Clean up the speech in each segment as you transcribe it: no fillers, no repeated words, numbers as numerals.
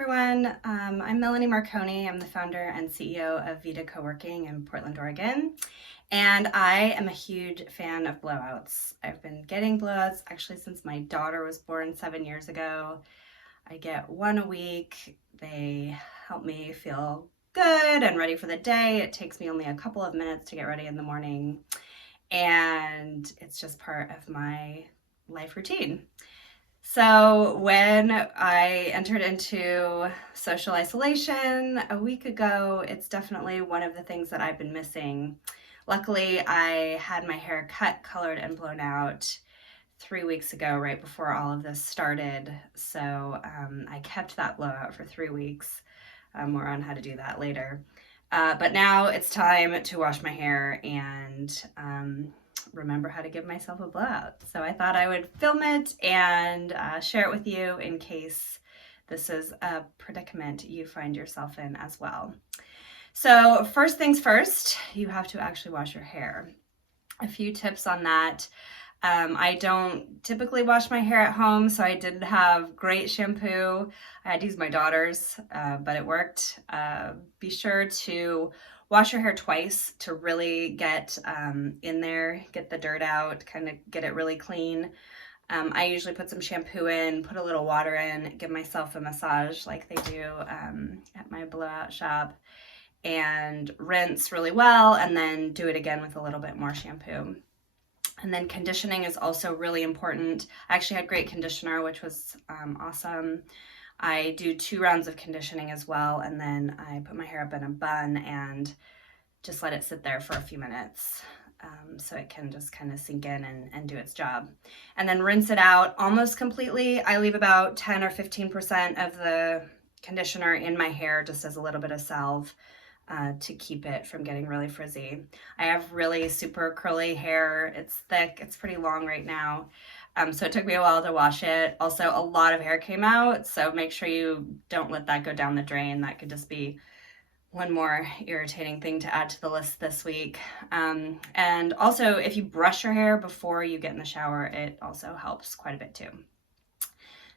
everyone. I'm Melanie Marconi. I'm the founder and CEO of VIDA Coworking in Portland, Oregon. And I am a huge fan of blowouts. I've been getting blowouts actually since my daughter was born 7 years ago. I get one a week. They help me feel good and ready for the day. It takes me only a couple of minutes to get ready in the morning. And it's just part of my life routine. So when I entered into social isolation a week ago, it's definitely one of the things that I've been missing. Luckily, I had my hair cut, colored, and blown out 3 weeks ago, right before all of this started. So I kept that blowout for 3 weeks. More on how to do that later. But now it's time to wash my hair and remember how to give myself a blowout. So I thought I would film it and share it with you in case this is a predicament you find yourself in as well. So first things first, you have to actually wash your hair. A few tips on that. I don't typically wash my hair at home, so I did have great shampoo. I had to use my daughter's, but it worked. Be sure to wash your hair twice to really get in there, get the dirt out, kind of get it really clean. I usually put some shampoo in, put a little water in, give myself a massage like they do at my blowout shop, and rinse really well, and then do it again with a little bit more shampoo. And then conditioning is also really important. I actually had great conditioner, which was awesome. I do 2 rounds of conditioning as well, and then I put my hair up in a bun and just let it sit there for a few minutes so it can just kind of sink in and do its job. And then rinse it out almost completely. I leave about 10 or 15% of the conditioner in my hair just as a little bit of salve to keep it from getting really frizzy. I have really super curly hair. It's thick. It's pretty long right now. So it took me a while to wash it. Also, a lot of hair came out, so make sure you don't let that go down the drain. That could just be one more irritating thing to add to the list this week. And also, if you brush your hair before you get in the shower, it also helps quite a bit too.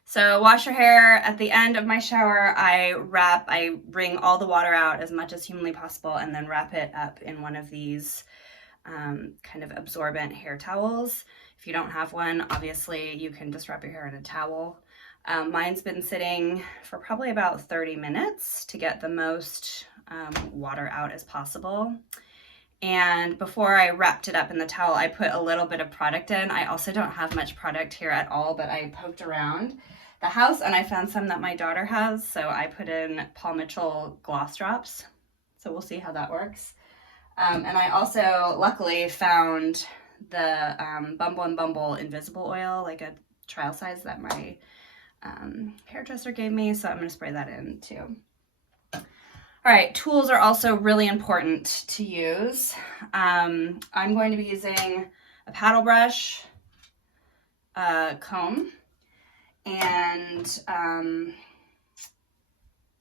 So wash your hair. At the end of my shower, I wring all the water out as much as humanly possible and then wrap it up in one of these kind of absorbent hair towels. If you don't have one, obviously you can just wrap your hair in a towel. Mine's been sitting for probably about 30 minutes to get the most water out as possible. And before I wrapped it up in the towel, I put a little bit of product in. I also don't have much product here at all, but I poked around the house and I found some that my daughter has. So I put in Paul Mitchell gloss drops. So we'll see how that works. And I also luckily found the Bumble & Bumble Invisible Oil, like a trial size that my hairdresser gave me. So I'm going to spray that in too. All right, tools are also really important to use. I'm going to be using a paddle brush, a comb, and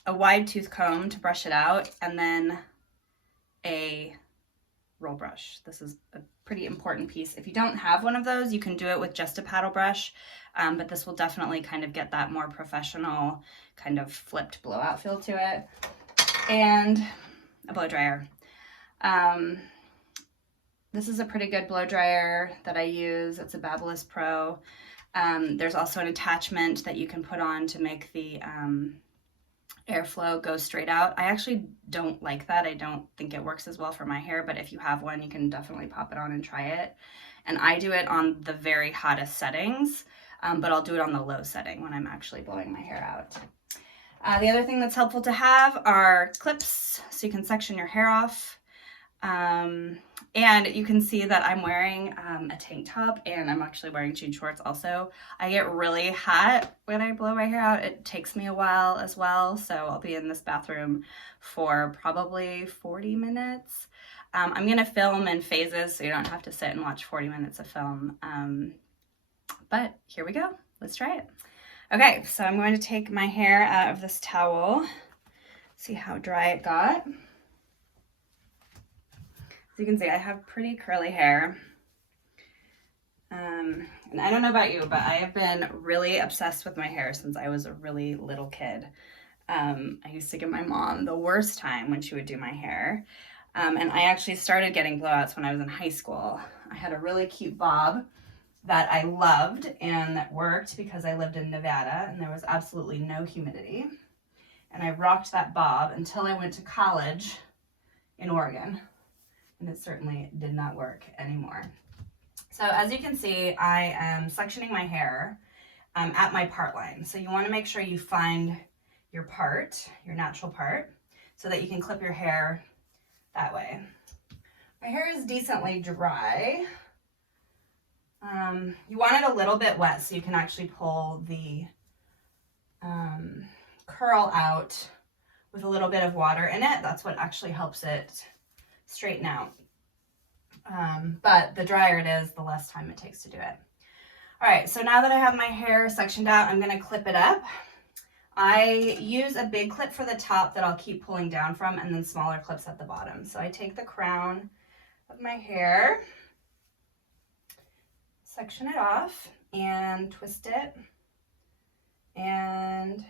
a wide tooth comb to brush it out, and then a roll brush. This is a pretty important piece. If you don't have one of those, you can do it with just a paddle brush, but this will definitely kind of get that more professional kind of flipped blowout feel to it. And a blow dryer. This is a pretty good blow dryer that I use. It's a Babyliss Pro. There's also an attachment that you can put on to make the airflow go straight out. I actually don't like that. I don't think it works as well for my hair, but if you have one, you can definitely pop it on and try it. And I do it on the very hottest settings, but I'll do it on the low setting when I'm actually blowing my hair out. The other thing that's helpful to have are clips, so you can section your hair off. And you can see that I'm wearing a tank top and I'm actually wearing jean shorts also. I get really hot when I blow my hair out. It takes me a while as well, so I'll be in this bathroom for probably 40 minutes. I'm going to film in phases so you don't have to sit and watch 40 minutes of film. But here we go. Let's try it. Okay, so I'm going to take my hair out of this towel, see how dry it got. So you can see I have pretty curly hair. And I don't know about you, but I have been really obsessed with my hair since I was a really little kid. I used to give my mom the worst time when she would do my hair. And I actually started getting blowouts when I was in high school. I had a really cute bob that I loved and that worked because I lived in Nevada and there was absolutely no humidity. And I rocked that bob until I went to college in Oregon. And it certainly did not work anymore. So as you can see, I am sectioning my hair at my part line. So you want to make sure you find your part, your natural part, so that you can clip your hair that way. My hair is decently dry. You want it a little bit wet so you can actually pull the curl out with a little bit of water in it. That's what actually helps it straighten out. But the drier it is, the less time it takes to do it. All right, so now that I have my hair sectioned out, I'm gonna clip it up. I use a big clip for the top that I'll keep pulling down from, and then smaller clips at the bottom. So I take the crown of my hair, section it off, and twist it. And do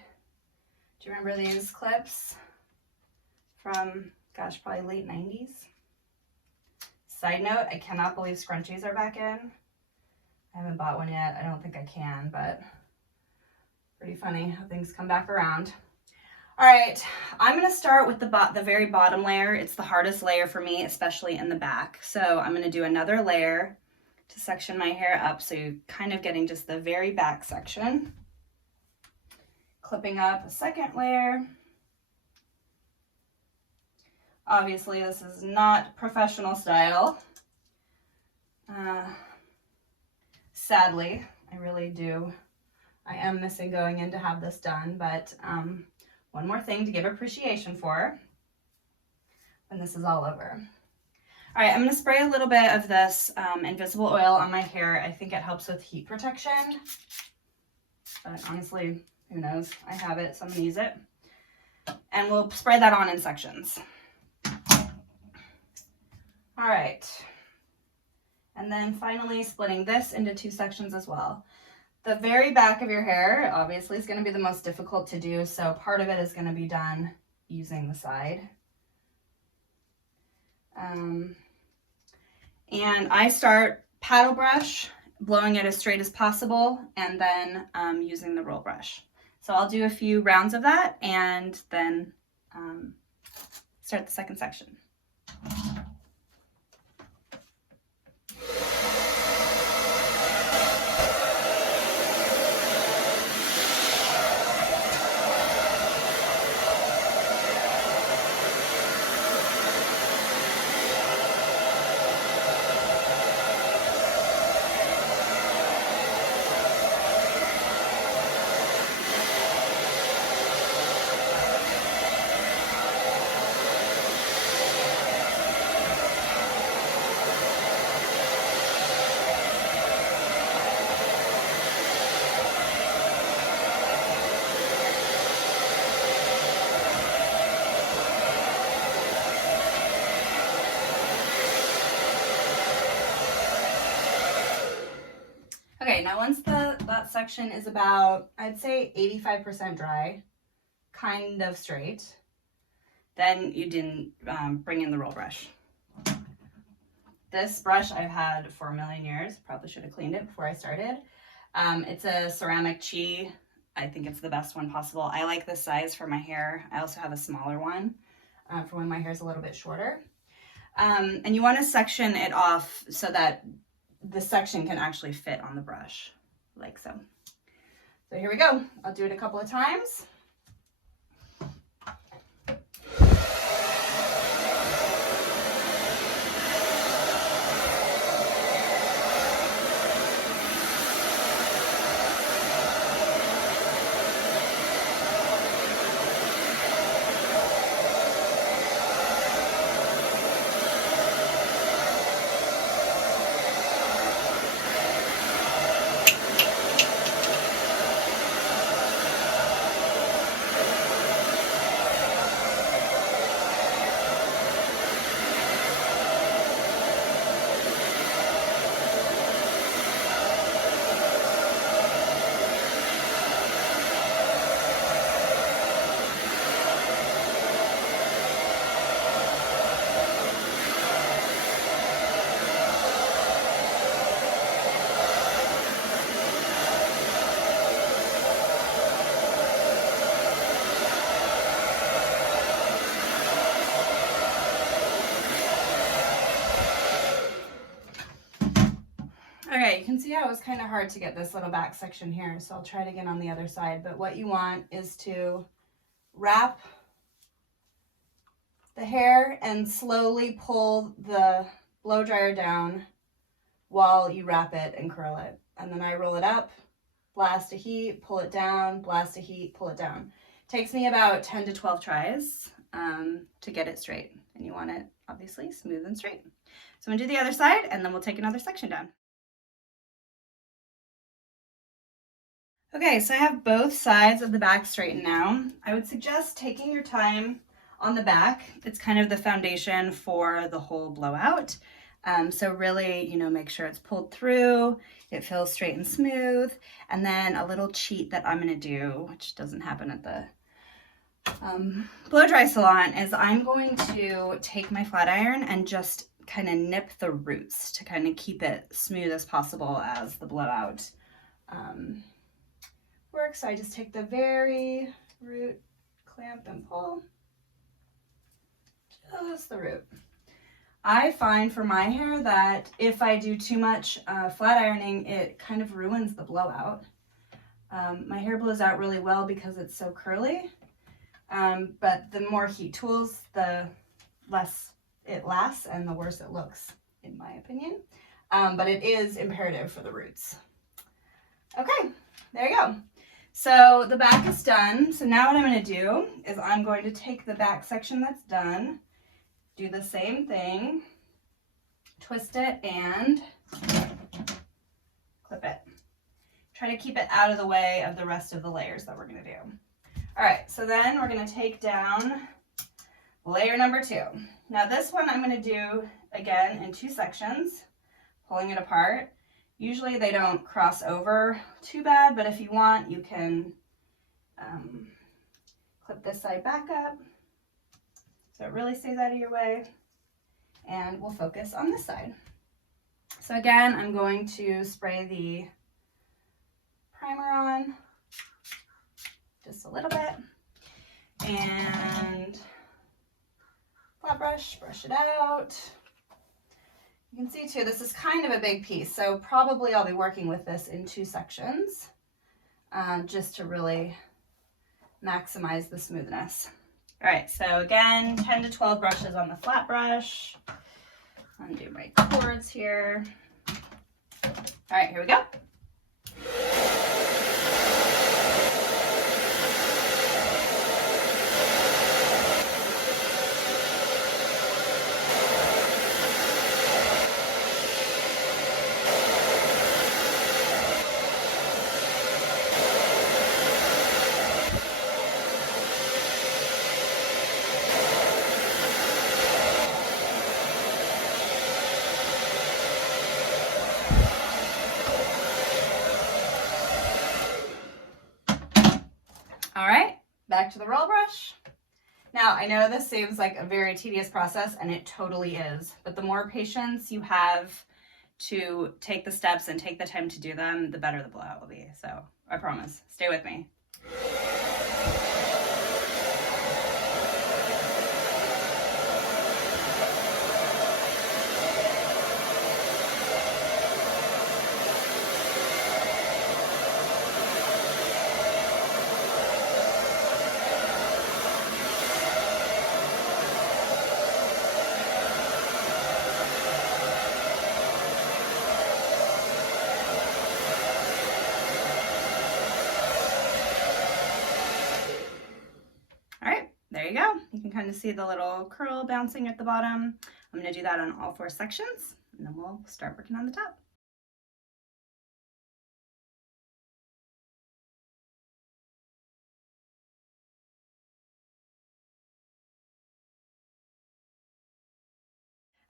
you remember these clips from, gosh, probably late 90s? Side note, I cannot believe scrunchies are back in. I haven't bought one yet. I don't think I can, but pretty funny how things come back around. All right, I'm gonna start with the very bottom layer. It's the hardest layer for me, especially in the back. So I'm gonna do another layer to section my hair up, so you're kind of getting just the very back section. Clipping up a second layer. Obviously, this is not professional style. Sadly, I am missing going in to have this done, but one more thing to give appreciation for when this is all over. All right, I'm gonna spray a little bit of this invisible oil on my hair. I think it helps with heat protection, but honestly, who knows? I have it, so I'm gonna use it. And we'll spray that on in sections. All right. And then finally splitting this into two sections as well. The very back of your hair obviously is going to be the most difficult to do, so part of it is going to be done using the side. And I start paddle brush, blowing it as straight as possible, and then using the roll brush. So I'll do a few rounds of that and then start the second section. Okay, now once that section is about, I'd say 85% dry, kind of straight, then you didn't bring in the roll brush. This brush I've had for a million years. Probably should have cleaned it before I started. It's a ceramic chi. I think it's the best one possible. I like this size for my hair. I also have a smaller one for when my hair is a little bit shorter. And you want to section it off so that the section can actually fit on the brush, like so. So here we go. I'll do it a couple of times. see how it was kind of hard to get this little back section here, so I'll try it again on the other side. But what you want is to wrap the hair and slowly pull the blow dryer down while you wrap it and curl it. And then I roll it up, blast a heat, pull it down, blast a heat, pull it down. Takes me about 10 to 12 tries to get it straight. And you want it obviously smooth and straight. So I'm gonna do the other side and then we'll take another section down. Okay, so I have both sides of the back straightened now. I would suggest taking your time on the back. It's kind of the foundation for the whole blowout. So really, you know, make sure it's pulled through, it feels straight and smooth. And then a little cheat that I'm gonna do, which doesn't happen at the blow dry salon, is I'm going to take my flat iron and just kind of nip the roots to kind of keep it smooth as possible as the blowout works. So I just take the very root, clamp and pull, just the root. I find for my hair that if I do too much flat ironing, it kind of ruins the blowout. My hair blows out really well because it's so curly, but the more heat tools, the less it lasts and the worse it looks, in my opinion. But it is imperative for the roots. Okay, there you go. So the back is done. So now what I'm going to do is I'm going to take the back section that's done, do the same thing, twist it and clip it. Try to keep it out of the way of the rest of the layers that we're going to do. All right, so then we're going to take down layer number 2. Now this one I'm going to do again in 2 sections, pulling it apart. Usually they don't cross over too bad, but if you want, you can clip this side back up so it really stays out of your way, and we'll focus on this side. So again, I'm going to spray the primer on just a little bit, and flat brush, brush it out. You can see too, this is kind of a big piece, so probably I'll be working with this in 2 sections just to really maximize the smoothness. All right, so again, 10 to 12 brushes on the flat brush. Undo my cords here. All right, here we go. All right, back to the roll brush. Now, I know this seems like a very tedious process, and it totally is, but the more patience you have to take the steps and take the time to do them, the better the blowout will be. So I promise, stay with me. There you go. You can kind of see the little curl bouncing at the bottom. I'm going to do that on all 4 sections, and then we'll start working on the top.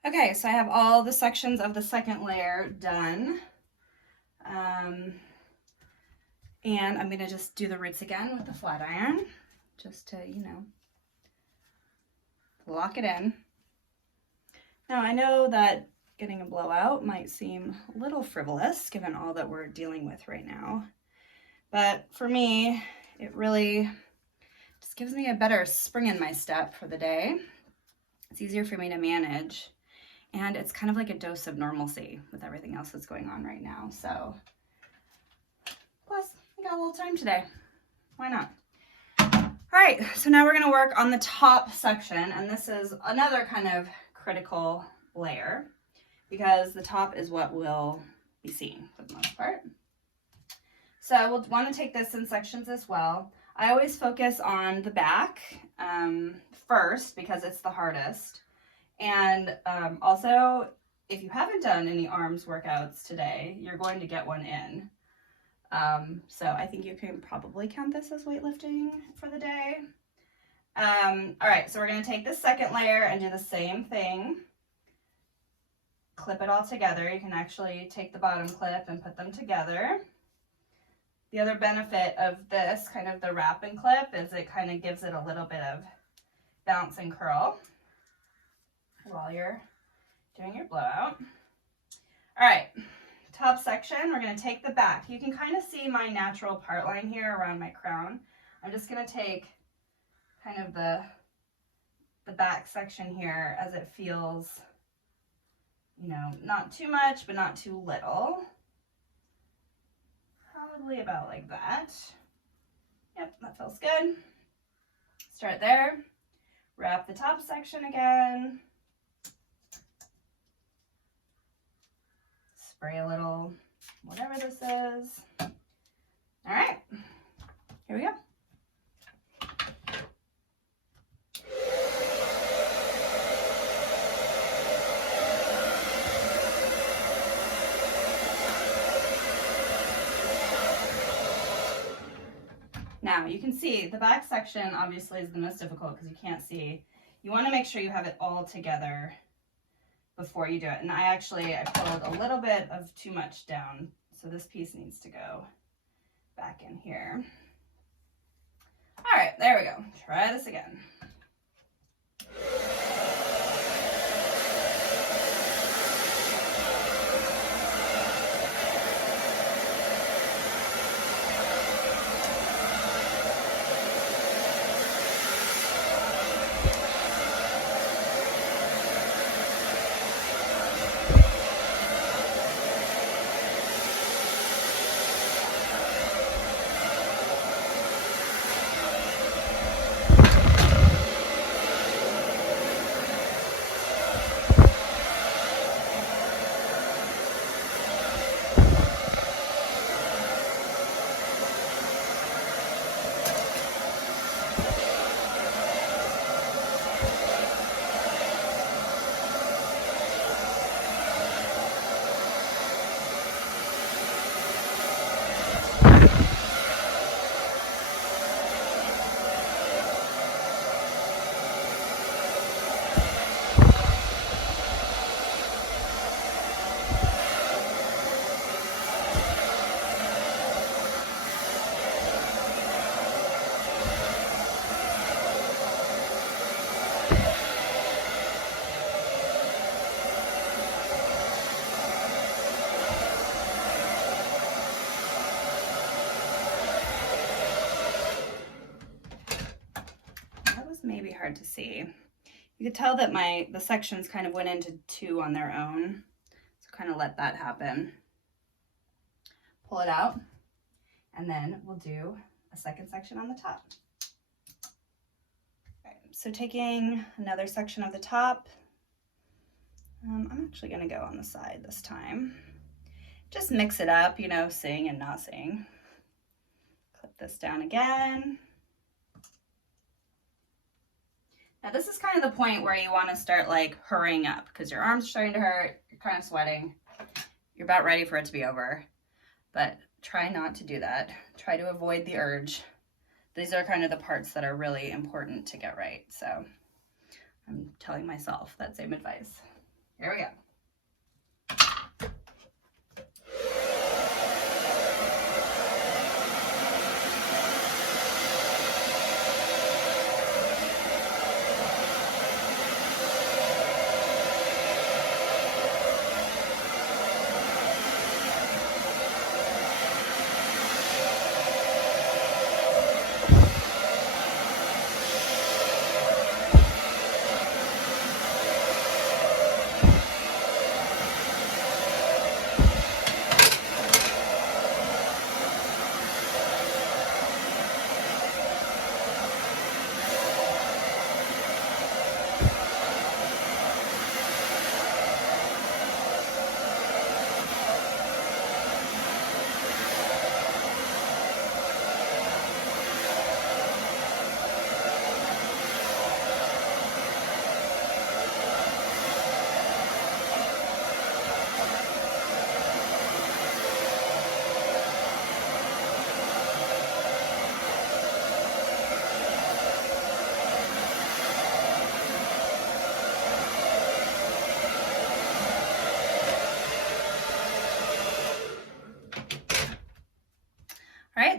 Okay, so I have all the sections of the second layer done. And I'm going to just do the roots again with the flat iron, just to, you know, lock it in. Now I know that getting a blowout might seem a little frivolous given all that we're dealing with right now, but for me it really just gives me a better spring in my step for the day. It's easier for me to manage, and it's kind of like a dose of normalcy with everything else that's going on right now. So, plus, we got a little time today. Why not? All right, so now we're gonna work on the top section, and this is another kind of critical layer because the top is what will be seen for the most part. So we'll want to take this in sections as well. I always focus on the back first because it's the hardest. And also, if you haven't done any arms workouts today, you're going to get one in. So I think you can probably count this as weightlifting for the day. All right, so we're going to take this second layer and do the same thing. Clip it all together. You can actually take the bottom clip and put them together. The other benefit of this, kind of the wrap and clip, is it kind of gives it a little bit of bounce and curl while you're doing your blowout. All right. Top section, we're going to take the back. You can kind of see my natural part line here around my crown. I'm just going to take kind of the back section here as it feels, you know, not too much, but not too little. Probably about like that. Yep, that feels good. Start there. Wrap the top section again. Spray a little, whatever this is. All right, here we go. Now you can see the back section obviously is the most difficult because you can't see. You want to make sure you have it all together before you do it. And I pulled a little bit of too much down. So this piece needs to go back in here. All right, there we go. Try this again. Maybe hard to see. You could tell that the sections kind of went into two on their own. So kind of let that happen. Pull it out, and then we'll do a second section on the top. Okay, so taking another section of the top, I'm actually gonna go on the side this time. Just mix it up, you know, seeing and not seeing. Clip this down again. Now this is kind of the point where you want to start like hurrying up because your arms are starting to hurt, you're kind of sweating, you're about ready for it to be over, but try not to do that. Try to avoid the urge. These are kind of the parts that are really important to get right. So I'm telling myself that same advice. Here we go.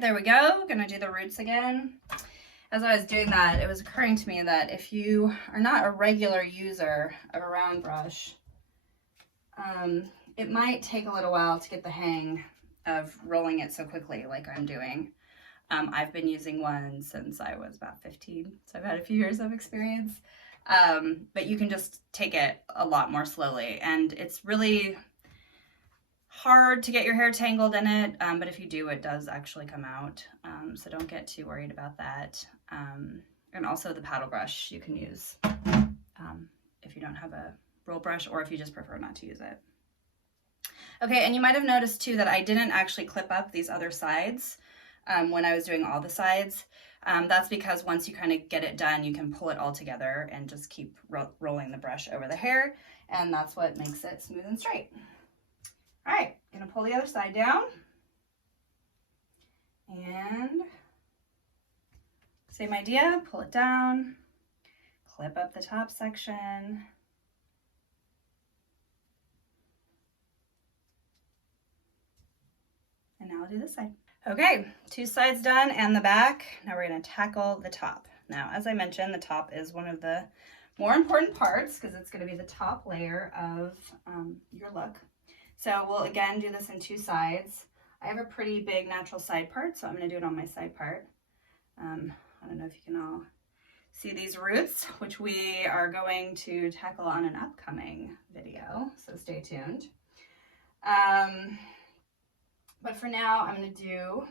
there we go. Gonna do the roots again. As I was doing that, it was occurring to me that if you are not a regular user of a round brush, it might take a little while to get the hang of rolling it so quickly like I'm doing. I've been using one since I was about 15, so I've had a few years of experience. But you can just take it a lot more slowly, and it's really hard to get your hair tangled in it, but if you do, it does actually come out, so don't get too worried about that. And also the paddle brush you can use if you don't have a roll brush, or if you just prefer not to use it. Okay, and you might have noticed too that I didn't actually clip up these other sides when I was doing all the sides. That's because once you kind of get it done, you can pull it all together and just keep rolling the brush over the hair, and that's what makes it smooth and straight. All right, gonna pull the other side down and same idea, pull it down, clip up the top section. And now I'll do this side. Okay, two sides done and the back. Now we're gonna tackle the top. Now, as I mentioned, the top is one of the more important parts because it's gonna be the top layer of your look. So we'll again do this in two sides. I have a pretty big natural side part, so I'm gonna do it on my side part. I don't know if you can all see these roots, which we are going to tackle on an upcoming video, so stay tuned. But for now, I'm gonna do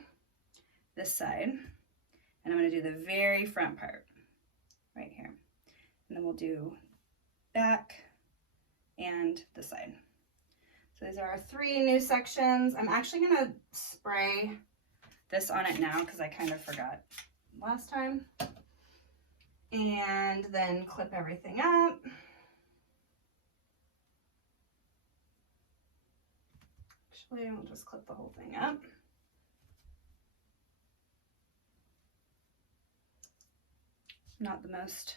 this side, and I'm gonna do the very front part right here. And then we'll do back and the side. So these are our three new sections. I'm actually gonna spray this on it now because I kind of forgot last time. And then clip everything up. Actually, I'll just clip the whole thing up. Not the most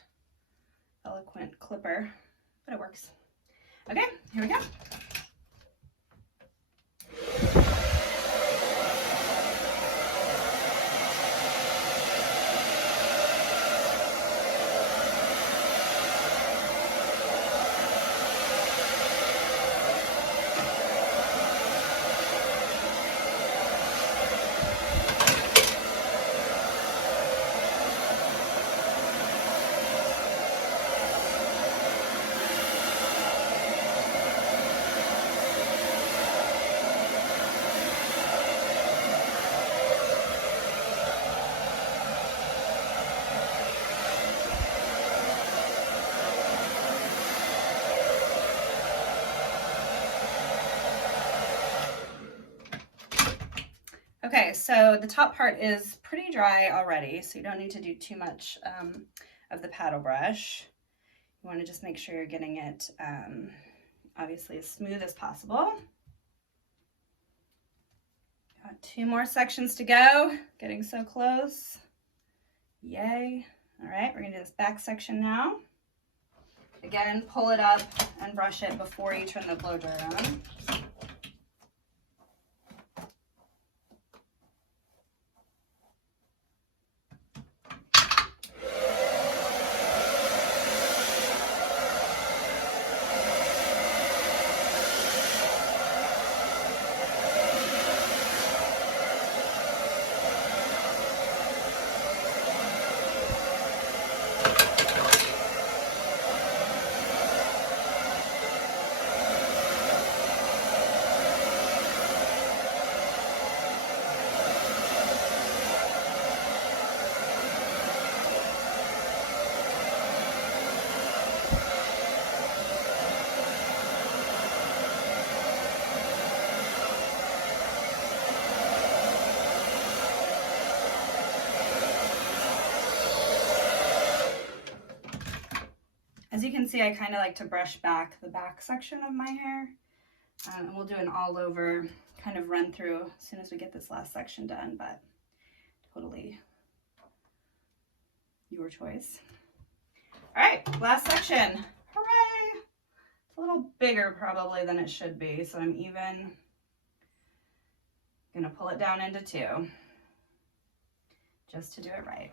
eloquent clipper, but it works. Okay, here we go. Okay, so the top part is pretty dry already, so you don't need to do too much of the paddle brush. You want to just make sure you're getting it obviously as smooth as possible. Got two more sections to go, getting so close. Yay. All right, we're gonna do this back section now. Again, pull it up and brush it before you turn the blow dryer on. As you can see, I kind of like to brush back the back section of my hair. And we'll do an all over kind of run through as soon as we get this last section done, but totally your choice. All right, last section. Hooray! It's a little bigger probably than it should be, so I'm even gonna pull it down into two. just to do it right.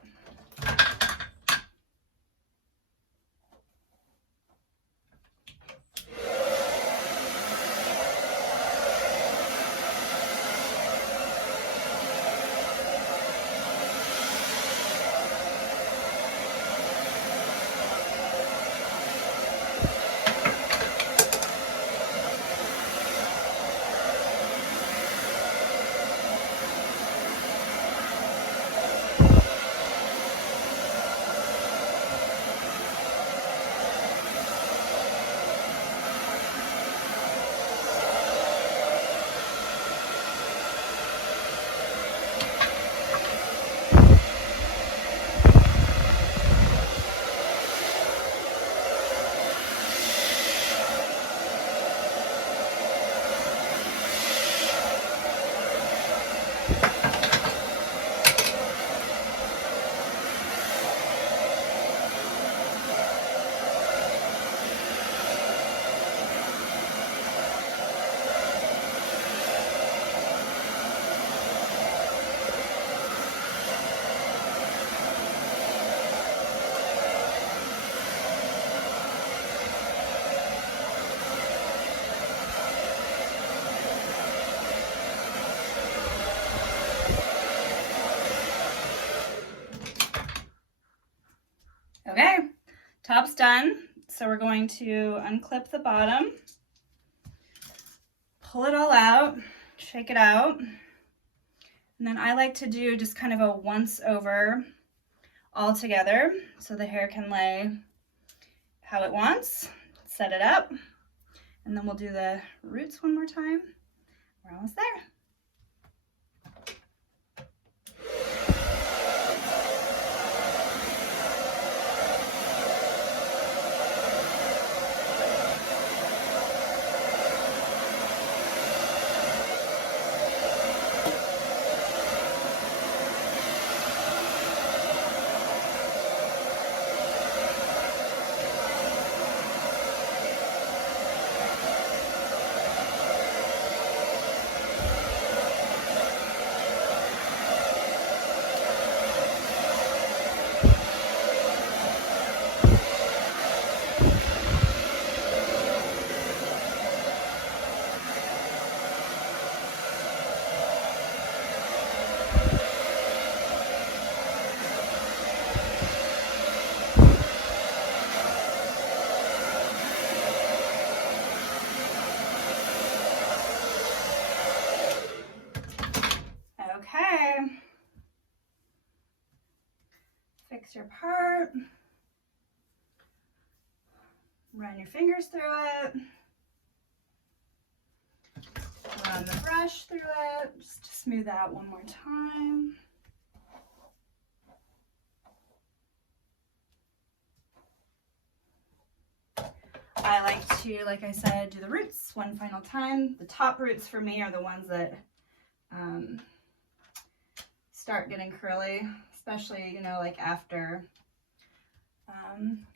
Okay, top's done. So we're going to unclip the bottom, pull it all out, shake it out. And then I like to do just kind of a once over all together so the hair can lay how it wants. Set it up, and then we'll do the roots one more time. We're almost there. Okay, fix your part, run your fingers through it, run the brush through it, just to smooth out one more time. I like to, like I said, do the roots one final time. The top roots for me are the ones that start getting curly, especially, you know, like after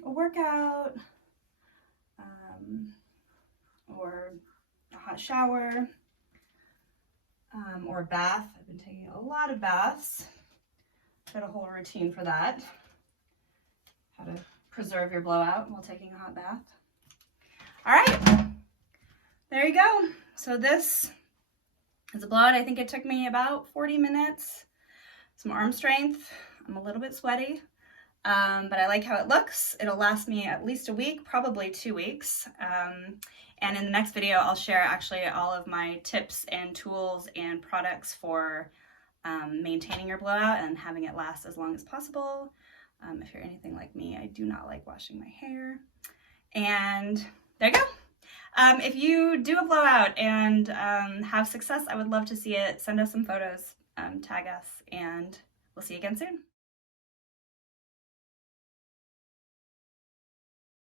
a workout or a hot shower or a bath. I've been taking a lot of baths. Got a whole routine for that. How to preserve your blowout while taking a hot bath. All right, there you go. So this is a blowout. I think it took me about 40 minutes. Some arm strength. I'm a little bit sweaty, but I like how it looks. It'll last me at least a week, probably 2 weeks. And in the next video, I'll share actually all of my tips and tools and products for maintaining your blowout and having it last as long as possible. If you're anything like me, I do not like washing my hair. And there you go. If you do a blowout and have success, I would love to see it. Send us some photos, tag us, and we'll see you again soon.